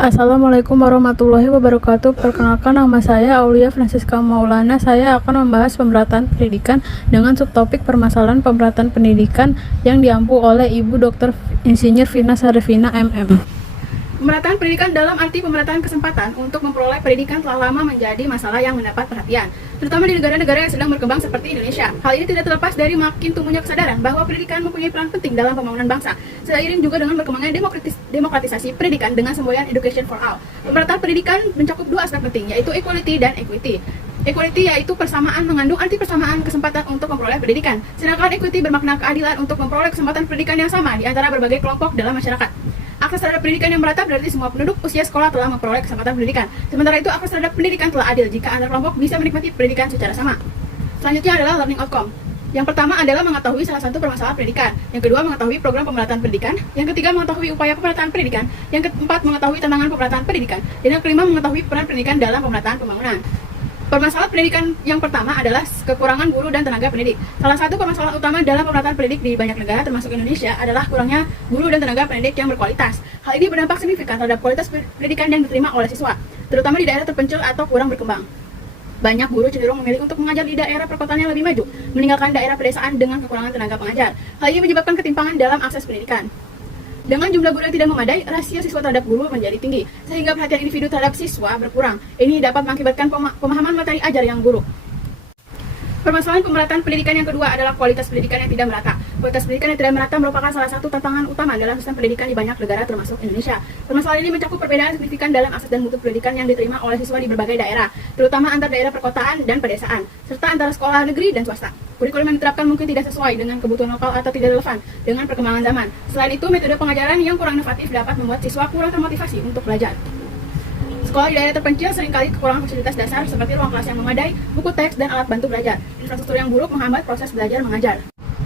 Assalamualaikum warahmatullahi wabarakatuh. Perkenalkan, nama saya Aulia Francisca Maulana. Saya akan membahas pemerataan pendidikan dengan subtopik permasalahan pemerataan pendidikan yang diampu oleh Ibu Dr. Insinyur Vina Sarifina MM. Pemerataan pendidikan dalam arti pemerataan kesempatan untuk memperoleh pendidikan telah lama menjadi masalah yang mendapat perhatian, terutama di negara-negara yang sedang berkembang seperti Indonesia. Hal ini tidak terlepas dari makin tumbuhnya kesadaran bahwa pendidikan mempunyai peran penting dalam pembangunan bangsa, seiring juga dengan berkembangnya demokratisasi pendidikan dengan semboyan Education for All. Pemerataan pendidikan mencakup dua aspek penting, yaitu equality dan equity. Equality yaitu persamaan mengandung arti persamaan kesempatan untuk memperoleh pendidikan, sedangkan equity bermakna keadilan untuk memperoleh kesempatan pendidikan yang sama di antara berbagai kelompok dalam masyarakat. Akses terhadap pendidikan yang merata berarti semua penduduk usia sekolah telah memperoleh kesempatan pendidikan. Sementara itu, akses terhadap pendidikan telah adil jika antar kelompok bisa menikmati pendidikan secara sama. Selanjutnya adalah learning outcome. Yang pertama adalah mengetahui salah satu permasalahan pendidikan. Yang kedua, mengetahui program pemerataan pendidikan. Yang ketiga, mengetahui upaya pemerataan pendidikan. Yang keempat, mengetahui tantangan pemerataan pendidikan. Dan yang kelima, mengetahui peran pendidikan dalam pemerataan pembangunan. Permasalahan pendidikan yang pertama adalah kekurangan guru dan tenaga pendidik. Salah satu permasalahan utama dalam pemerataan pendidik di banyak negara termasuk Indonesia adalah kurangnya guru dan tenaga pendidik yang berkualitas. Hal ini berdampak signifikan terhadap kualitas pendidikan yang diterima oleh siswa, terutama di daerah terpencil atau kurang berkembang. Banyak guru cenderung memilih untuk mengajar di daerah perkotaan yang lebih maju, meninggalkan daerah pedesaan dengan kekurangan tenaga pengajar. Hal ini menyebabkan ketimpangan dalam akses pendidikan. Dengan jumlah guru yang tidak memadai, rasio siswa terhadap guru menjadi tinggi, sehingga perhatian individu terhadap siswa berkurang. Ini dapat mengakibatkan pemahaman materi ajar yang buruk. Permasalahan pemerataan pendidikan yang kedua adalah kualitas pendidikan yang tidak merata. Kualitas pendidikan yang tidak merata merupakan salah satu tantangan utama dalam sistem pendidikan di banyak negara termasuk Indonesia. Permasalahan ini mencakup perbedaan signifikan dalam akses dan mutu pendidikan yang diterima oleh siswa di berbagai daerah, terutama antar daerah perkotaan dan pedesaan, serta antara sekolah negeri dan swasta. Kurikulum yang diterapkan mungkin tidak sesuai dengan kebutuhan lokal atau tidak relevan dengan perkembangan zaman. Selain itu, metode pengajaran yang kurang inovatif dapat membuat siswa kurang termotivasi untuk belajar. Sekolah di daerah terpencil seringkali kekurangan fasilitas dasar seperti ruang kelas yang memadai, buku teks, dan alat bantu belajar. Infrastruktur yang buruk menghambat proses belajar mengajar.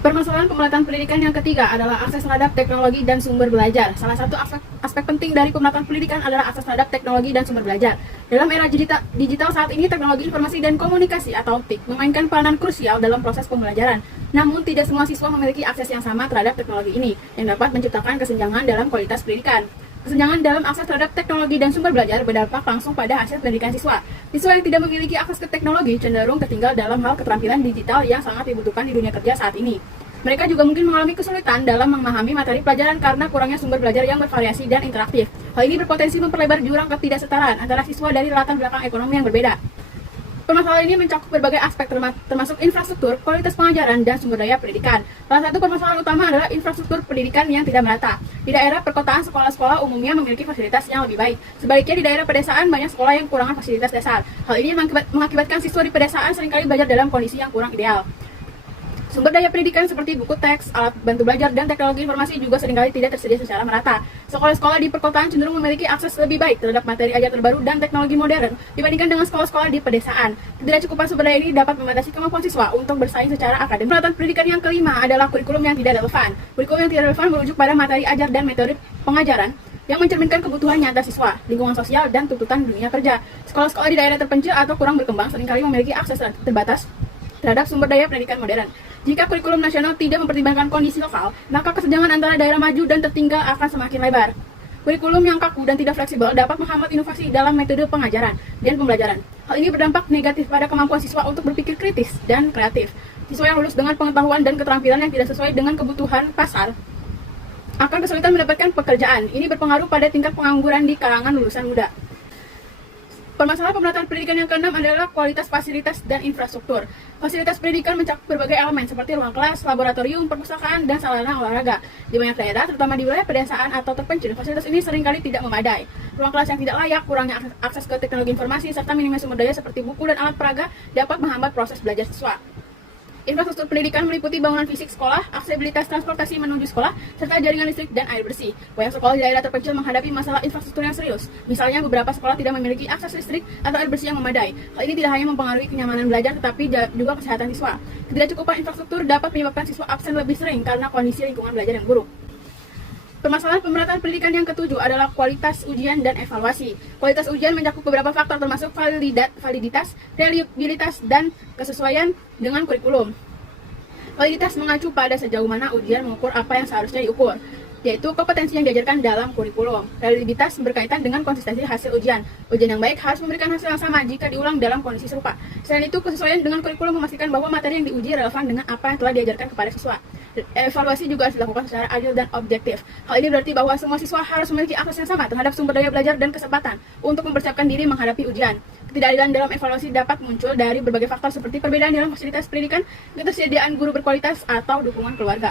Permasalahan pemerataan pendidikan yang ketiga adalah akses terhadap teknologi dan sumber belajar. Salah satu aspek penting dari pemerataan pendidikan adalah akses terhadap teknologi dan sumber belajar. Dalam era digital saat ini, teknologi informasi dan komunikasi atau TIK memainkan peranan krusial dalam proses pembelajaran. Namun, tidak semua siswa memiliki akses yang sama terhadap teknologi ini, yang dapat menciptakan kesenjangan dalam kualitas pendidikan. Kesenjangan dalam akses terhadap teknologi dan sumber belajar berdampak langsung pada hasil pendidikan siswa. Siswa yang tidak memiliki akses ke teknologi cenderung tertinggal dalam hal keterampilan digital yang sangat dibutuhkan di dunia kerja saat ini. Mereka juga mungkin mengalami kesulitan dalam memahami materi pelajaran karena kurangnya sumber belajar yang bervariasi dan interaktif. Hal ini berpotensi memperlebar jurang ketidaksetaraan antara siswa dari latar belakang ekonomi yang berbeda. Permasalahan ini mencakup berbagai aspek termasuk infrastruktur, kualitas pengajaran, dan sumber daya pendidikan. Salah satu permasalahan utama adalah infrastruktur pendidikan yang tidak merata. Di daerah perkotaan, sekolah-sekolah umumnya memiliki fasilitas yang lebih baik. Sebaliknya di daerah pedesaan banyak sekolah yang kekurangan fasilitas dasar. Hal ini mengakibatkan siswa di pedesaan seringkali belajar dalam kondisi yang kurang ideal. Sumber daya pendidikan seperti buku teks, alat bantu belajar, dan teknologi informasi juga seringkali tidak tersedia secara merata. Sekolah-sekolah di perkotaan cenderung memiliki akses lebih baik terhadap materi ajar terbaru dan teknologi modern dibandingkan dengan sekolah-sekolah di pedesaan. Ketidakcukupan sumber daya ini dapat membatasi kemampuan siswa untuk bersaing secara akademik. Pemerataan pendidikan yang kelima adalah kurikulum yang tidak relevan. Kurikulum yang tidak relevan merujuk pada materi ajar dan metode pengajaran yang mencerminkan kebutuhan nyata siswa, lingkungan sosial, dan tuntutan dunia kerja. Sekolah-sekolah di daerah terpencil atau kurang berkembang seringkali memiliki akses terbatas terhadap sumber daya pendidikan modern. Jika kurikulum nasional tidak mempertimbangkan kondisi lokal, maka kesenjangan antara daerah maju dan tertinggal akan semakin lebar. Kurikulum yang kaku dan tidak fleksibel dapat menghambat inovasi dalam metode pengajaran dan pembelajaran. Hal ini berdampak negatif pada kemampuan siswa untuk berpikir kritis dan kreatif. Siswa yang lulus dengan pengetahuan dan keterampilan yang tidak sesuai dengan kebutuhan pasar akan kesulitan mendapatkan pekerjaan. Ini berpengaruh pada tingkat pengangguran di kalangan lulusan muda. Permasalahan pemerataan pendidikan yang keenam adalah kualitas fasilitas dan infrastruktur. Fasilitas pendidikan mencakup berbagai elemen seperti ruang kelas, laboratorium, perpustakaan, dan sarana olahraga. Di banyak daerah, terutama di wilayah pedesaan atau terpencil, fasilitas ini seringkali tidak memadai. Ruang kelas yang tidak layak, kurangnya akses ke teknologi informasi, serta minimnya sumber daya seperti buku dan alat peraga dapat menghambat proses belajar siswa. Infrastruktur pendidikan meliputi bangunan fisik sekolah, aksesibilitas transportasi menuju sekolah, serta jaringan listrik dan air bersih. Banyak sekolah di daerah terpencil menghadapi masalah infrastruktur yang serius. Misalnya, beberapa sekolah tidak memiliki akses listrik atau air bersih yang memadai. Hal ini tidak hanya mempengaruhi kenyamanan belajar, tetapi juga kesehatan siswa. Ketidakcukupan infrastruktur dapat menyebabkan siswa absen lebih sering karena kondisi lingkungan belajar yang buruk. Permasalahan pemerataan pendidikan yang ketujuh adalah kualitas ujian dan evaluasi. Kualitas ujian mencakup beberapa faktor termasuk validitas, reliabilitas, dan kesesuaian dengan kurikulum. Validitas mengacu pada sejauh mana ujian mengukur apa yang seharusnya diukur. yaitu kompetensi yang diajarkan dalam kurikulum. Reliabilitas berkaitan dengan konsistensi hasil ujian. Ujian yang baik harus memberikan hasil yang sama jika diulang dalam kondisi serupa. Selain itu, kesesuaian dengan kurikulum memastikan bahwa materi yang diuji relevan dengan apa yang telah diajarkan kepada siswa. Evaluasi juga harus dilakukan secara adil dan objektif. Hal ini berarti bahwa semua siswa harus memiliki akses yang sama terhadap sumber daya belajar dan kesempatan untuk mempersiapkan diri menghadapi ujian. Ketidakadilan dalam evaluasi dapat muncul dari berbagai faktor seperti perbedaan dalam fasilitas pendidikan, ketersediaan guru berkualitas, atau dukungan keluarga.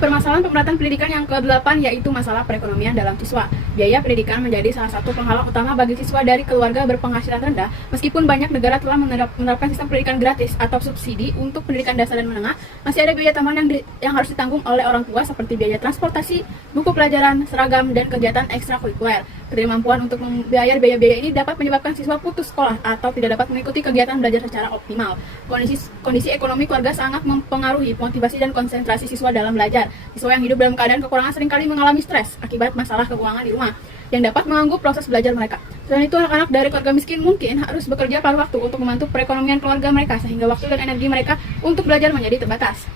Permasalahan pemerataan pendidikan yang ke-8 yaitu masalah perekonomian dalam siswa. Biaya pendidikan menjadi salah satu penghalang utama bagi siswa dari keluarga berpenghasilan rendah. Meskipun banyak negara telah menerapkan sistem pendidikan gratis atau subsidi untuk pendidikan dasar dan menengah, masih ada biaya tambahan yang harus ditanggung oleh orang tua seperti biaya transportasi, buku pelajaran, seragam, dan kegiatan ekstrakurikuler. Ketidakmampuan untuk membayar biaya-biaya ini dapat menyebabkan siswa putus sekolah atau tidak dapat mengikuti kegiatan belajar secara optimal. Kondisi ekonomi keluarga sangat mempengaruhi motivasi dan konsentrasi siswa dalam belajar. Siswa yang hidup dalam keadaan kekurangan seringkali mengalami stres akibat masalah keuangan di rumah yang dapat mengganggu proses belajar mereka. Selain itu, anak-anak dari keluarga miskin mungkin harus bekerja paruh waktu untuk membantu perekonomian keluarga mereka sehingga waktu dan energi mereka untuk belajar menjadi terbatas.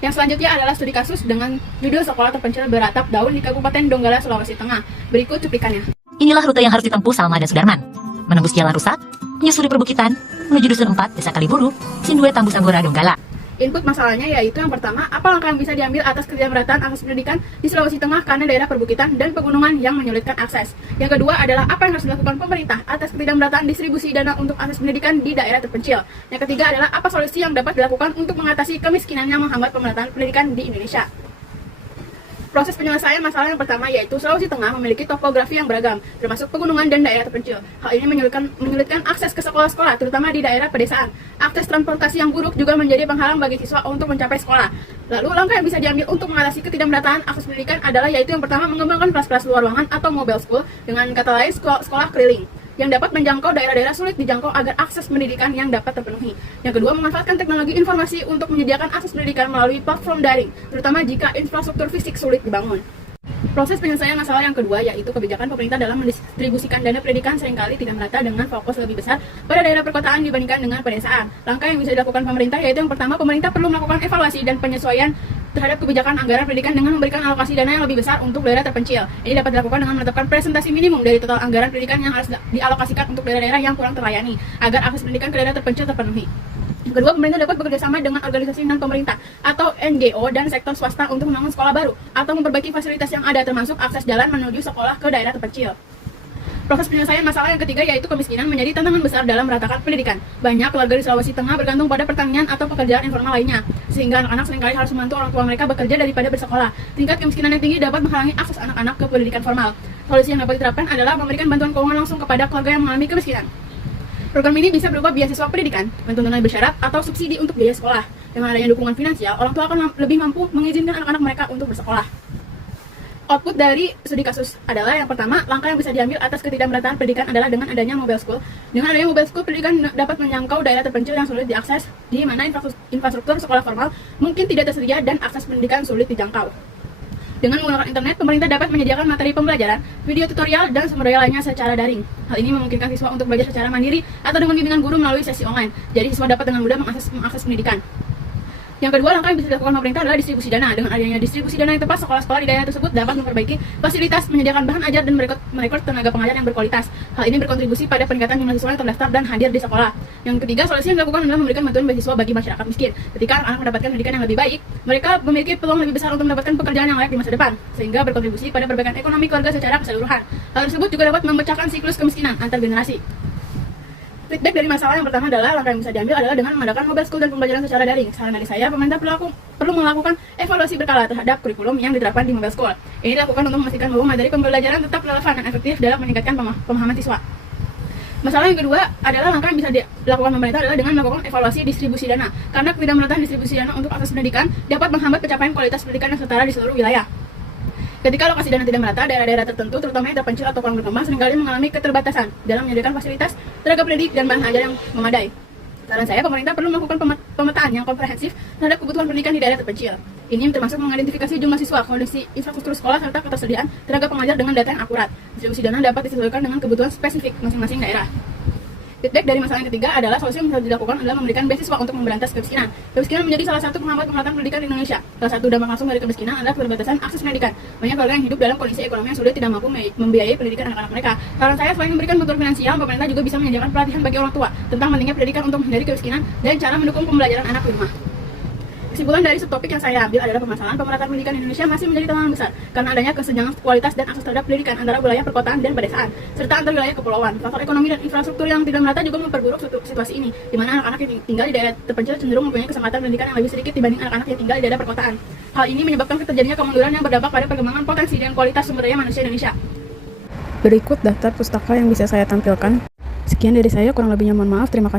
Yang selanjutnya adalah studi kasus dengan judul Sekolah Terpencil Beratap Daun di Kabupaten Donggala, Sulawesi Tengah. Berikut cuplikannya. Inilah rute yang harus ditempuh Salma dan Sudarman. Menembus jalan rusak, menyusuri perbukitan, menuju Dusun 4, Desa Kaliburu, Sindue, Tambus Anggora, Donggala. Input masalahnya yaitu yang pertama, apa langkah yang bisa diambil atas ketidakmerataan akses pendidikan di Sulawesi Tengah karena daerah perbukitan dan pegunungan yang menyulitkan akses. Yang kedua adalah apa yang harus dilakukan pemerintah atas ketidakmerataan distribusi dana untuk akses pendidikan di daerah terpencil. Yang ketiga adalah apa solusi yang dapat dilakukan untuk mengatasi kemiskinan yang menghambat pemerataan pendidikan di Indonesia. Proses penyelesaian masalah yang pertama yaitu Sulawesi Tengah memiliki topografi yang beragam, termasuk pegunungan dan daerah terpencil. Hal ini menyulitkan akses ke sekolah-sekolah, terutama di daerah pedesaan. Akses transportasi yang buruk juga menjadi penghalang bagi siswa untuk mencapai sekolah. Lalu langkah yang bisa diambil untuk mengatasi ketidakmerataan akses pendidikan adalah yaitu yang pertama mengembangkan kelas-kelas luar ruangan atau mobile school, dengan kata lain sekolah keliling yang dapat menjangkau daerah-daerah sulit dijangkau agar akses pendidikan yang dapat terpenuhi. Yang kedua, memanfaatkan teknologi informasi untuk menyediakan akses pendidikan melalui platform daring, terutama jika infrastruktur fisik sulit dibangun. Proses penyelesaian masalah yang kedua yaitu kebijakan pemerintah dalam mendistribusikan dana pendidikan seringkali tidak merata dengan fokus lebih besar pada daerah perkotaan dibandingkan dengan pedesaan. Langkah yang bisa dilakukan pemerintah yaitu yang pertama, pemerintah perlu melakukan evaluasi dan penyesuaian terhadap kebijakan anggaran pendidikan dengan memberikan alokasi dana yang lebih besar untuk daerah terpencil. Ini dapat dilakukan dengan menetapkan presentasi minimum dari total anggaran pendidikan yang harus dialokasikan untuk daerah-daerah yang kurang terlayani agar akses pendidikan ke daerah terpencil terpenuhi. Yang kedua, pemerintah dapat bekerjasama dengan organisasi non-pemerintah atau NGO dan sektor swasta untuk membangun sekolah baru atau memperbaiki fasilitas yang ada, termasuk akses jalan menuju sekolah ke daerah terpencil. Proses penyelesaian masalah yang ketiga yaitu kemiskinan menjadi tantangan besar dalam meratakan pendidikan. Banyak keluarga di Sulawesi Tengah bergantung pada pertanian atau pekerjaan informal lainnya, sehingga anak-anak seringkali harus membantu orang tua mereka bekerja daripada bersekolah. Tingkat kemiskinan yang tinggi dapat menghalangi akses anak-anak ke pendidikan formal. Solusi yang dapat diterapkan adalah memberikan bantuan keuangan langsung kepada keluarga yang mengalami kemiskinan. Program ini bisa berupa beasiswa pendidikan, bantuan tunai bersyarat, atau subsidi untuk biaya sekolah. Dengan adanya dukungan finansial, orang tua akan lebih mampu mengizinkan anak-anak mereka untuk bersekolah. Output dari studi kasus adalah yang pertama, langkah yang bisa diambil atas ketidakmerataan pendidikan adalah dengan adanya mobile school. Dengan adanya mobile school, pendidikan dapat menjangkau daerah terpencil yang sulit diakses, di mana infrastruktur sekolah formal mungkin tidak tersedia dan akses pendidikan sulit dijangkau. Dengan menggunakan internet, pemerintah dapat menyediakan materi pembelajaran, video tutorial, dan sumber daya lainnya secara daring. Hal ini memungkinkan siswa untuk belajar secara mandiri atau dengan bimbingan guru melalui sesi online. Jadi siswa dapat dengan mudah mengakses pendidikan. Yang kedua, langkah yang bisa dilakukan pemerintah adalah distribusi dana. Dengan adanya distribusi dana yang tepat, sekolah-sekolah di daerah tersebut dapat memperbaiki fasilitas, menyediakan bahan ajar, dan merekrut tenaga pengajar yang berkualitas. Hal ini berkontribusi pada peningkatan jumlah siswa yang terdaftar dan hadir di sekolah. Yang ketiga, solusi yang dilakukan adalah memberikan bantuan beasiswa bagi masyarakat miskin. Ketika anak-anak mendapatkan pendidikan yang lebih baik, mereka memiliki peluang lebih besar untuk mendapatkan pekerjaan yang layak di masa depan, sehingga berkontribusi pada perbaikan ekonomi keluarga secara keseluruhan. Hal tersebut juga dapat memecahkan siklus kemiskinan antar generasi. Feedback dari masalah yang pertama adalah langkah yang bisa diambil adalah dengan mengadakan mobile school dan pembelajaran secara daring. Saran dari saya, pemerintah perlu melakukan evaluasi berkala terhadap kurikulum yang diterapkan di mobile school. Ini dilakukan untuk memastikan bahwa materi pembelajaran tetap relevan dan efektif dalam meningkatkan pemahaman siswa. Masalah yang kedua adalah langkah yang bisa dilakukan pemerintah adalah dengan melakukan evaluasi distribusi dana. Karena ketidakmerataan distribusi dana untuk akses pendidikan dapat menghambat pencapaian kualitas pendidikan yang setara di seluruh wilayah. Ketika alokasi dana tidak merata, daerah-daerah tertentu, terutama yang terpencil atau kurang berkembang, seringkali mengalami keterbatasan dalam menyediakan fasilitas, tenaga pendidik, dan bahan ajar yang memadai. Saran saya, pemerintah perlu melakukan pemetaan yang komprehensif terhadap kebutuhan pendidikan di daerah terpencil. Ini termasuk mengidentifikasi jumlah siswa, kondisi infrastruktur sekolah, serta ketersediaan tenaga pengajar dengan data yang akurat. Distribusi dana dapat disesuaikan dengan kebutuhan spesifik masing-masing daerah. Feedback dari masalah yang ketiga adalah solusi yang bisa dilakukan adalah memberikan beasiswa untuk memberantas kemiskinan. Kemiskinan menjadi salah satu penghambat pemerataan pendidikan di Indonesia. Salah satu dampak langsung dari kemiskinan adalah keterbatasan akses pendidikan. Banyak keluarga yang hidup dalam kondisi ekonomi yang sulit tidak mampu membiayai pendidikan anak-anak mereka. Saran saya, selain memberikan bantuan finansial, pemerintah juga bisa menyediakan pelatihan bagi orang tua tentang pentingnya pendidikan untuk menghindari kemiskinan dan cara mendukung pembelajaran anak di rumah. Kesimpulan dari subtopik yang saya ambil adalah permasalahan pemerataan pendidikan di Indonesia masih menjadi tantangan besar karena adanya kesenjangan kualitas dan akses terhadap pendidikan antara wilayah perkotaan dan pedesaan, serta antar wilayah kepulauan. Faktor ekonomi dan infrastruktur yang tidak merata juga memperburuk situasi ini, di mana anak-anak yang tinggal di daerah terpencil cenderung mempunyai kesempatan pendidikan yang lebih sedikit dibanding anak-anak yang tinggal di daerah perkotaan. Hal ini menyebabkan terjadinya kemunduran yang berdampak pada perkembangan potensi dan kualitas sumber daya manusia Indonesia. Berikut daftar pustaka yang bisa saya tampilkan. Sekian dari saya, kurang lebihnya mohon maaf. Terima kasih.